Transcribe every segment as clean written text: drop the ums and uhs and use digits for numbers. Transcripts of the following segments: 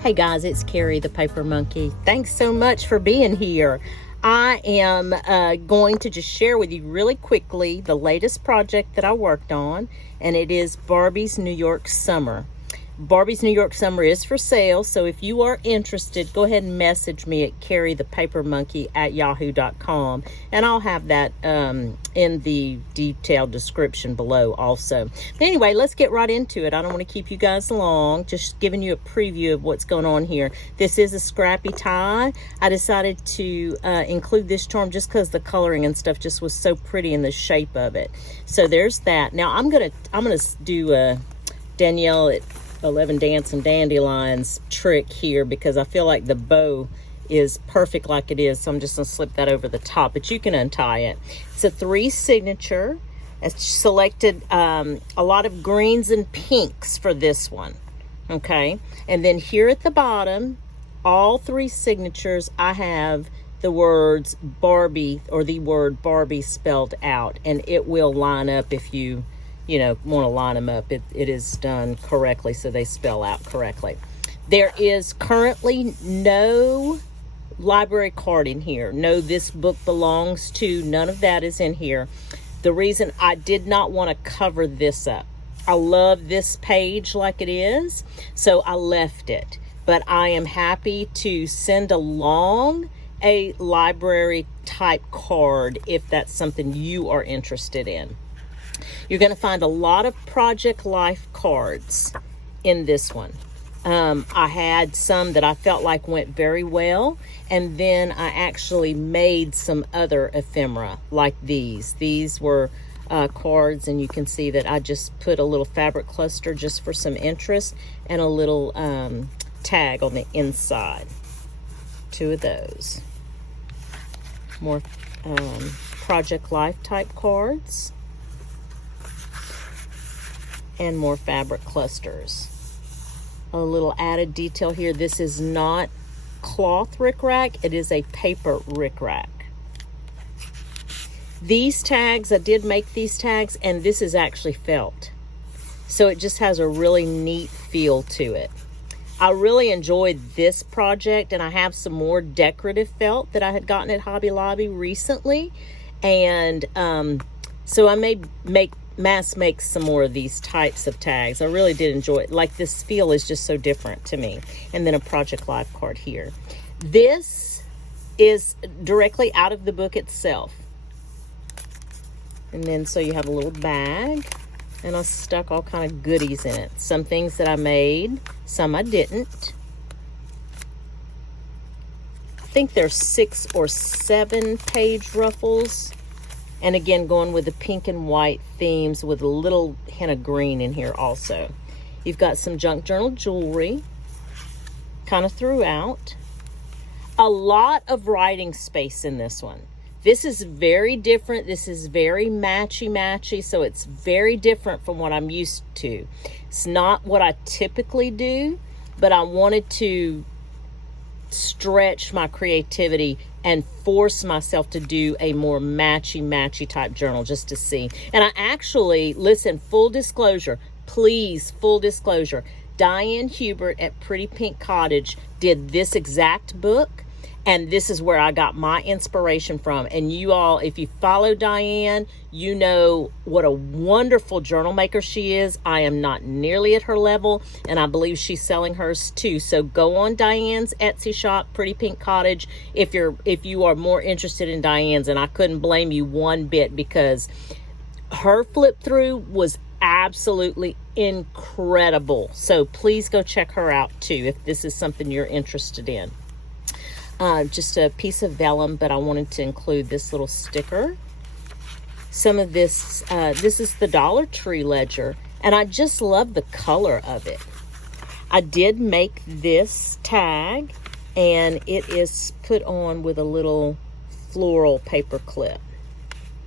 Hey guys, it's Carrie the Paper Monkey. Thanks so much for being here. I am going to just share with you really quickly the latest project that I worked on, and it is Barbie's New York Summer. Barbie's New York Summer is for sale, so if you are interested, go ahead and message me at carriethepapermonkey@yahoo.com, and I'll have that in the detailed description below also. But anyway, let's get right into it. I don't want to keep you guys long, just giving you a preview of what's going on here. This is a scrappy tie. I decided to include this charm just because the coloring and stuff just was so pretty in the shape of it. So there's that. Now I'm gonna do a Danielle at 11 Dancing Dandelions trick here because I feel like the bow is perfect like it is, so I'm just gonna slip that over the top, but you can untie it. It's a 3 signature. I selected a lot of greens and pinks for this one, okay? And then here at the bottom, all 3 signatures, I have the words Barbie, or the word Barbie spelled out, and it will line up if you want to line them up. It is done correctly, so they spell out correctly. There is currently no library card in here. No, this book belongs to, none of that is in here. The reason I did not want to cover this up, I love this page like it is, so I left it. But I am happy to send along a library type card if that's something you are interested in. You're going to find a lot of Project Life cards in this one. I had some that I felt like went very well, and then I actually made some other ephemera like these. These were cards, and you can see that I just put a little fabric cluster just for some interest and a little tag on the inside. 2 of those. More Project Life type cards. And more fabric clusters. A little added detail here. This is not cloth rickrack, it is a paper rickrack. These tags, I did make these tags, and this is actually felt. So it just has a really neat feel to it. I really enjoyed this project, and I have some more decorative felt that I had gotten at Hobby Lobby recently. And so I may mass make some more of these types of tags. I really did enjoy it. Like, this feel is just so different to me. And then a Project Life card here. This is directly out of the book itself. And then so you have a little bag, and I stuck all kind of goodies in it. Some things that I made, some I didn't. I think there's 6 or 7 page ruffles. And again, going with the pink and white themes with a little hint of green in here also. You've got some junk journal jewelry kind of throughout. A lot of writing space in this one. This is very different. This is very matchy-matchy, so it's very different from what I'm used to. It's not what I typically do, but I wanted to stretch my creativity and force myself to do a more matchy type journal just to see. And I actually, listen, full disclosure, please, full disclosure, Diane Hubert at Pretty Pink Cottage did this exact book, and this is where I got my inspiration from. And you all, if you follow Diane, you know what a wonderful journal maker she is. I am not nearly at her level, and I believe she's selling hers too. So go on Diane's Etsy shop, Pretty Pink Cottage, if you are more interested in Diane's. And I couldn't blame you one bit, because her flip through was absolutely incredible. So please go check her out too if this is something you're interested in. Just a piece of vellum, but I wanted to include this little sticker. Some of this, this is the Dollar Tree ledger, and I just love the color of it. I did make this tag, and it is put on with a little floral paper clip.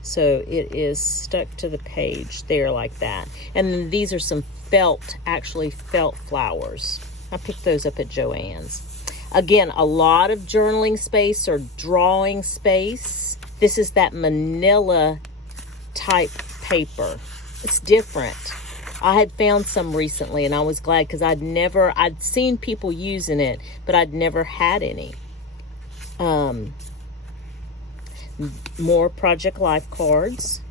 So it is stuck to the page there like that. And then these are some felt, actually felt flowers. I picked those up at Joann's. Again, a lot of journaling space or drawing space. This is that manila type paper. It's different. I had found some recently, and I was glad because I'd seen people using it, but I'd never had any. More Project Life cards.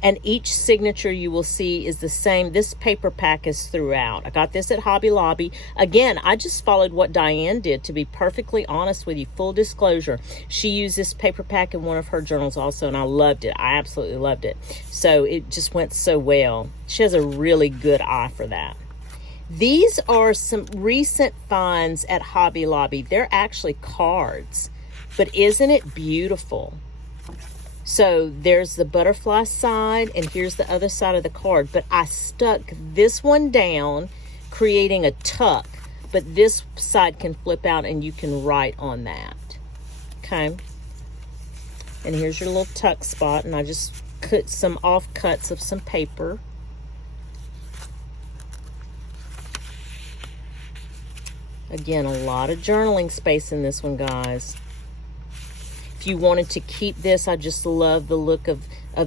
And each signature you will see is the same. This paper pack is throughout. I got this at Hobby Lobby. Again, I just followed what Diane did, to be perfectly honest with you. Full disclosure. She used this paper pack in one of her journals also, and I loved it. I absolutely loved it. So it just went so well. She has a really good eye for that. These are some recent finds at Hobby Lobby. They're actually cards, but isn't it beautiful? So there's the butterfly side, and here's the other side of the card. But I stuck this one down, creating a tuck. But this side can flip out, and you can write on that. Okay. And here's your little tuck spot, and I just cut some offcuts of some paper. Again, a lot of journaling space in this one, guys. If you wanted to keep this, I just love the look of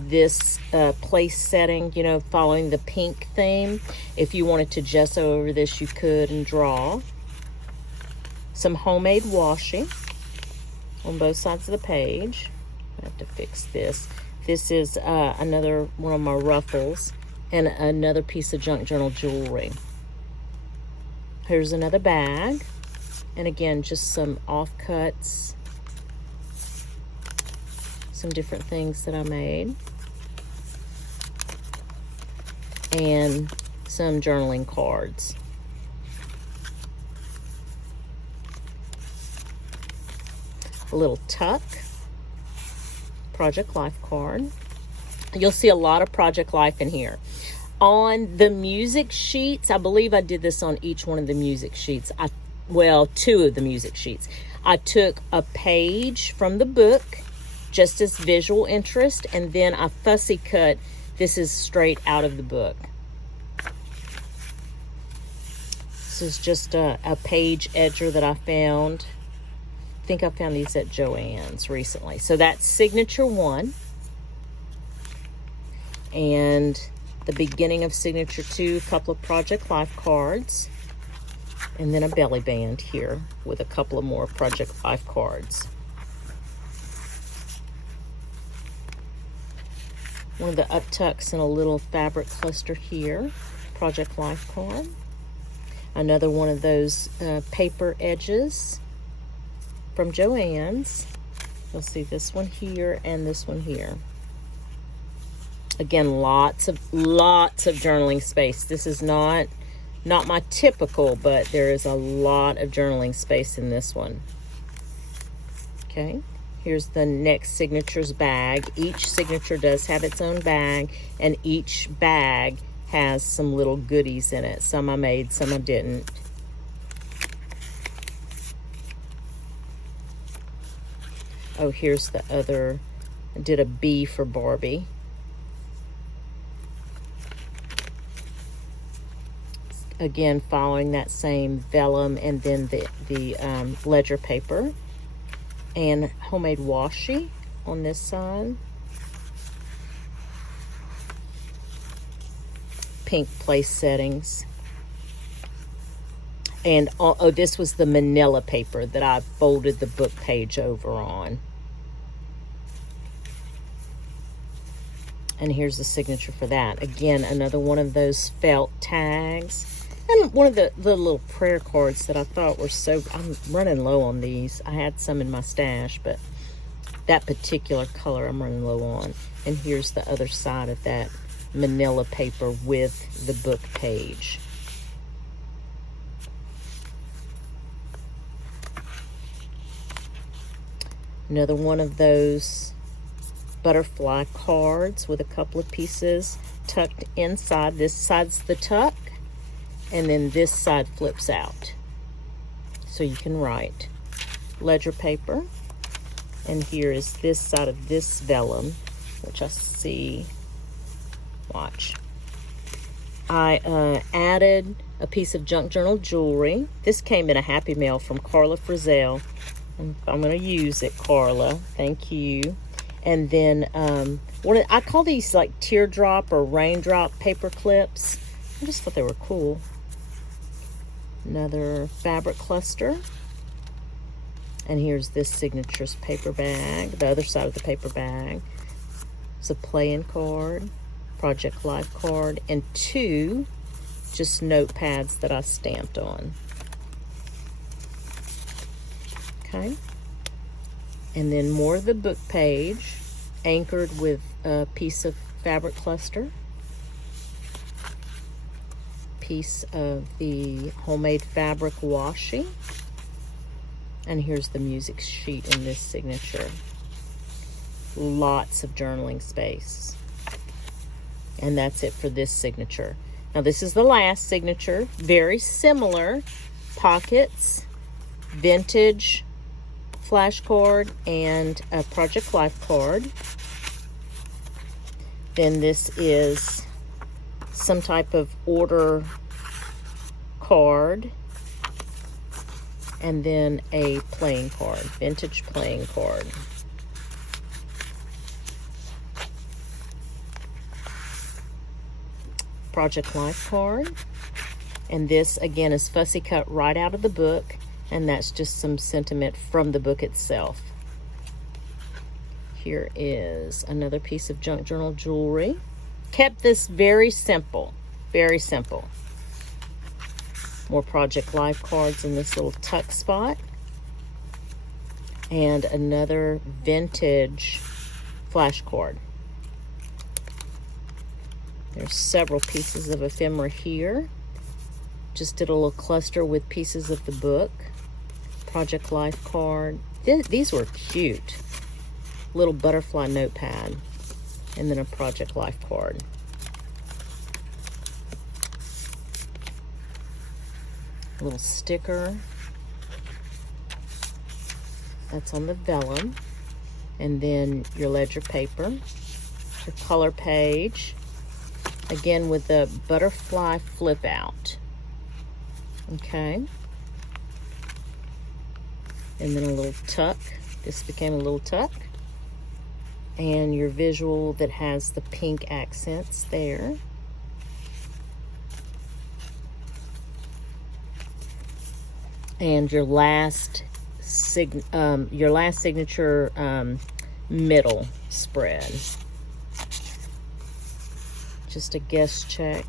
this place setting, you know, following the pink theme. If you wanted to gesso over this, you could, and draw. Some homemade washi on both sides of the page. I have to fix this. This is another one of my ruffles, and another piece of junk journal jewelry. Here's another bag. And again, just some offcuts. Some different things that I made. And some journaling cards. A little tuck. Project Life card. You'll see a lot of Project Life in here. On the music sheets, I believe I did this on each one of the music sheets. Well, 2 of the music sheets. I took a page from the book, just as visual interest, and then I fussy cut. This is straight out of the book. This is just a page edger that I found. I think I found these at Joann's recently. So that's signature 1. And the beginning of signature 2, a couple of Project Life cards. And then a belly band here with a couple of more Project Life cards. One of the uptucks and a little fabric cluster here. Project Life card. Another one of those paper edges from Joann's. You'll see this one here and this one here. Again, lots of journaling space. This is not my typical, but there is a lot of journaling space in this one. Okay, here's the next signatures bag. Each signature does have its own bag, and each bag has some little goodies in it. Some I made, some I didn't. Oh, here's the other. I did a bee for Barbie. Again, following that same vellum, and then the ledger paper. And homemade washi on this side. Pink place settings. And oh, this was the manila paper that I folded the book page over on. And here's the signature for that. Again, another one of those felt tags. And one of the little prayer cards that I thought were so... I'm running low on these. I had some in my stash, but that particular color I'm running low on. And here's the other side of that manila paper with the book page. Another one of those butterfly cards with a couple of pieces tucked inside. This side's the tuck, and then this side flips out. So you can write. Ledger paper. And here is this side of this vellum, which I see. Watch. I added a piece of junk journal jewelry. This came in a Happy Mail from Carla Frizzell. I'm going to use it, Carla. Thank you. And then I call these like teardrop or raindrop paper clips. I just thought they were cool. Another fabric cluster. And here's this Signatures paper bag, the other side of the paper bag. It's a play-in card, Project Life card, and 2 just notepads that I stamped on. Okay. And then more of the book page, anchored with a piece of fabric cluster, piece of the homemade fabric washi, and here's the music sheet in this signature. Lots of journaling space. And that's it for this signature. Now this is the last signature. Very similar. Pockets, vintage flashcard, and a Project Life card. Then this is some type of order card. And then a playing card, vintage playing card. Project Life card. And this, again, is fussy cut right out of the book, and that's just some sentiment from the book itself. Here is another piece of junk journal jewelry. Kept this very simple, very simple. More Project Life cards in this little tuck spot. And another vintage flash card. There's several pieces of ephemera here. Just did a little cluster with pieces of the book. Project Life card. These were cute. Little butterfly notepad. And then a Project Life card. A little sticker. That's on the vellum. And then your ledger paper. Your color page. Again with the butterfly flip out. Okay. And then a little tuck. This became a little tuck. And your visual that has the pink accents there. And your last signature middle spread. Just a guest check.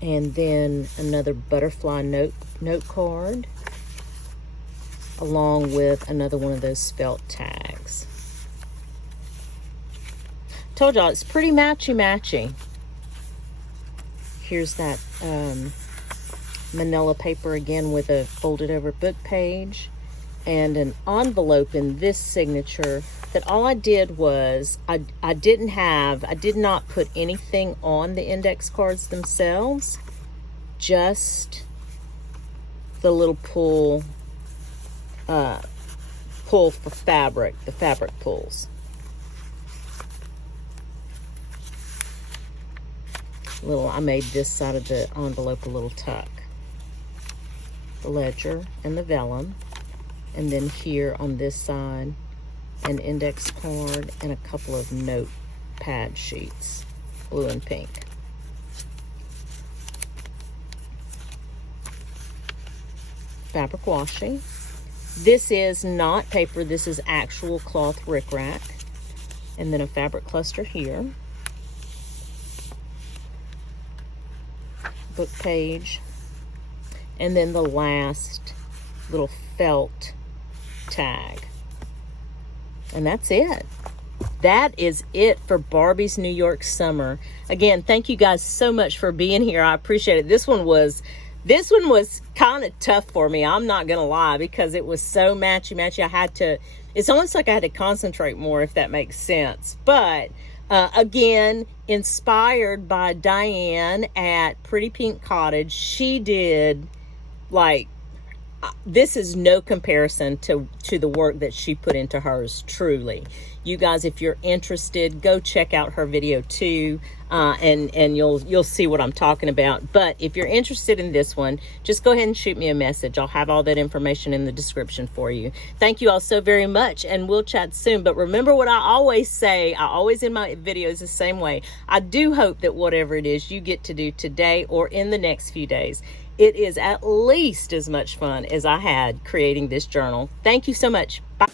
And then another butterfly note card, along with another one of those felt tags. Told y'all it's pretty matchy-matchy. Here's that manila paper again with a folded over book page and an envelope in this signature that all I did was I did not put anything on the index cards themselves, just the little pull for fabric, the fabric pulls. I made this side of the envelope a little tuck. The ledger and the vellum. And then here on this side, an index card and a couple of notepad sheets, blue and pink. Fabric washi. This is not paper, this is actual cloth rickrack. And then a fabric cluster here. Book page, and then the last little felt tag, and that's it. That is it for Barbie's New York Summer. Again, thank you guys so much for being here. I appreciate it. This one was kind of tough for me, I'm not gonna lie, because it was so matchy. It's almost like I had to concentrate more, if that makes sense. But again, inspired by Diane at Pretty Pink Cottage. She did like this is no comparison to the work that she put into hers, truly. You guys, if you're interested, go check out her video too, and you'll see what I'm talking about. But if you're interested in this one, just go ahead and shoot me a message. I'll have all that information in the description for you. Thank you all so very much, and we'll chat soon. But remember what I always say, I always in my videos the same way. I do hope that whatever it is you get to do today or in the next few days, it is at least as much fun as I had creating this journal. Thank you so much. Bye.